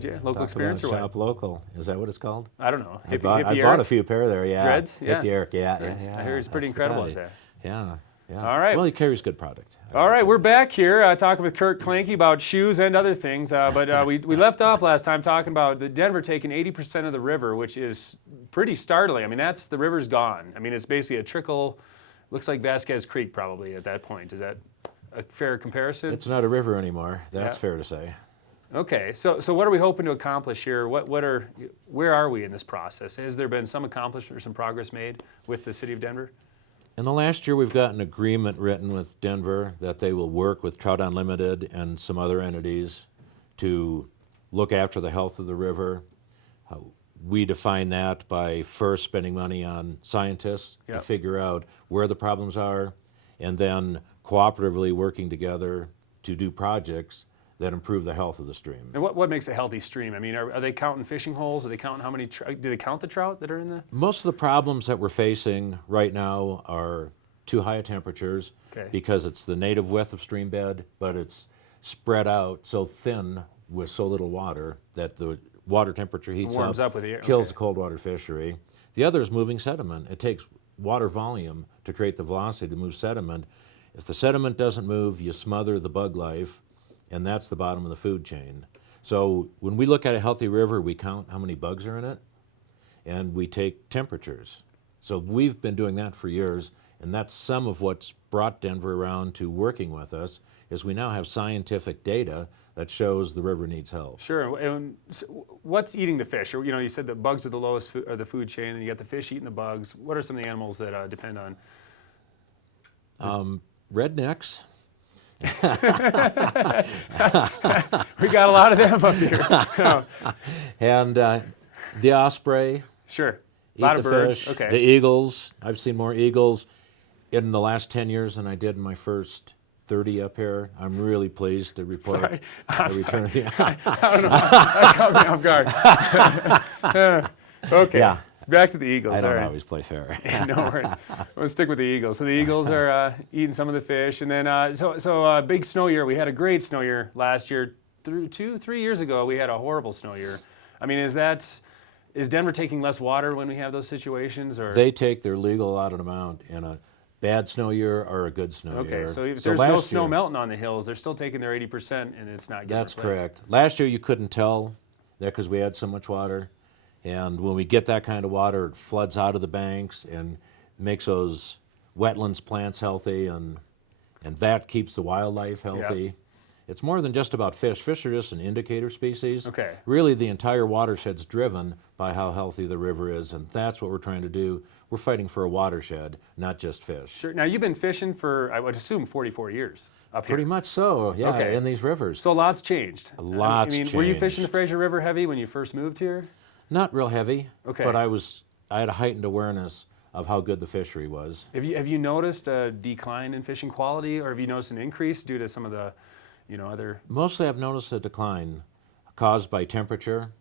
Did you? Local experience or what? Shop local. Is that what it's called? I don't know. I bought a few pair there, yeah. Dreads? Yeah. Hippie Eric, yeah. I hear he's pretty incredible at that. Yeah. All right. Well, he carries good product. All right, we're back here talking with Kirk Klanke about shoes and other things. But we left off last time talking about Denver taking 80% of the river, which is pretty startling. I mean, the river's gone. I mean, it's basically a trickle. Looks like Vasquez Creek probably at that point. Is that a fair comparison? It's not a river anymore. That's fair to say. Okay, so what are we hoping to accomplish here? Where are we in this process? Has there been some accomplishment or some progress made with the City of Denver? In the last year, we've got an agreement written with Denver that they will work with Trout Unlimited and some other entities to look after the health of the river. We define that by first spending money on scientists to figure out where the problems are, and then cooperatively working together to do projects that improve the health of the stream. And what makes a healthy stream? I mean, are they counting fishing holes? Are they counting how many? Do they count the trout that are in the? Most of the problems that we're facing right now are too high temperatures because it's the native width of stream bed, but it's spread out so thin with so little water that the water temperature heats up with the air. Kills the cold water fishery. The other is moving sediment. It takes water volume to create the velocity to move sediment. If the sediment doesn't move, you smother the bug life, and that's the bottom of the food chain. So when we look at a healthy river, we count how many bugs are in it, and we take temperatures. So we've been doing that for years, and that's some of what's brought Denver around to working with us, is we now have scientific data that shows the river needs help. Sure, and what's eating the fish? You know, you said the bugs are the lowest of the food chain, and you got the fish eating the bugs. What are some of the animals that depend on? Rednecks. We got a lot of them up here. And the osprey. Sure. A lot of birds. Fish. Okay. The eagles. I've seen more eagles in the last 10 years than I did in my first 30 up here. I'm really pleased to report. Sorry. I don't know. That caught me off guard. Okay. Yeah. Back to the Eagles. I don't All right. always play fair. No worries. We'll stick with the Eagles. So the Eagles are eating some of the fish, and then so big snow year. We had a great snow year last year. 3 years ago, we had a horrible snow year. I mean, is Denver taking less water when we have those situations, or they take their legal allotted amount in a bad snow year or a good snow year? Okay, so if there's no snow melting on the hills, they're still taking their 80%, and it's not getting That's replaced. correct. Last year you couldn't tell that because we had so much water. And when we get that kind of water, it floods out of the banks and makes those wetlands plants healthy, and that keeps the wildlife healthy. Yep. It's more than just about fish. Fish are just an indicator species. Okay. Really, the entire watershed's driven by how healthy the river is, and that's what we're trying to do. We're fighting for a watershed, not just fish. Sure. Now, you've been fishing for, I would assume, 44 years up here. Pretty much so, yeah, in these rivers. So a lot's changed. Lots changed. Were you fishing the Fraser River heavy when you first moved here? Not real heavy, okay. But I had a heightened awareness of how good the fishery was. Have you noticed a decline in fishing quality, or have you noticed an increase due to some of the, other? Mostly I've noticed a decline caused by temperature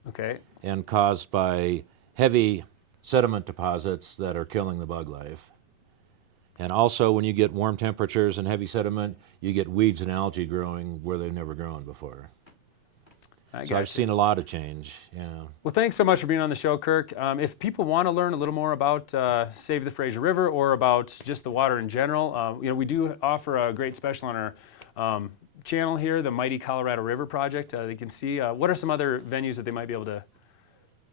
and caused by heavy sediment deposits that are killing the bug life. And also when you get warm temperatures and heavy sediment, you get weeds and algae growing where they've never grown before. So I've seen a lot of change. Yeah. Well, thanks so much for being on the show, Kirk. If people want to learn a little more about Save the Fraser River or about just the water in general, we do offer a great special on our channel here, the Mighty Colorado River Project. They can see. What are some other venues that they might be able to?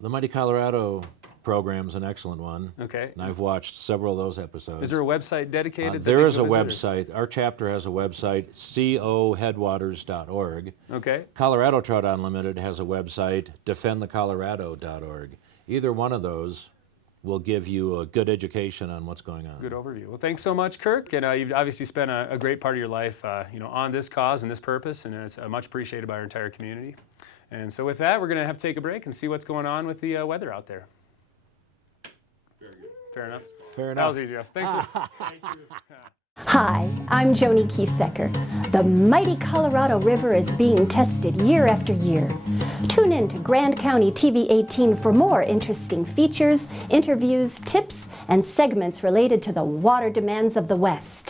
The Mighty Colorado program's an excellent one. Okay. And I've watched several of those episodes. Is there a website dedicated? There is a website. Our chapter has a website, coheadwaters.org. Okay. Colorado Trout Unlimited has a website, defendthecolorado.org. Either one of those will give you a good education on what's going on. Good overview. Well, thanks so much, Kirk. And you've obviously spent a great part of your life, on this cause and this purpose, and it's much appreciated by our entire community. And so with that, we're going to have to take a break and see what's going on with the weather out there. Fair enough. Fair enough. That was easy enough. Thanks. Thank you. Hi, I'm Joni Kiesecker. The mighty Colorado River is being tested year after year. Tune in to Grand County TV 18 for more interesting features, interviews, tips, and segments related to the water demands of the West.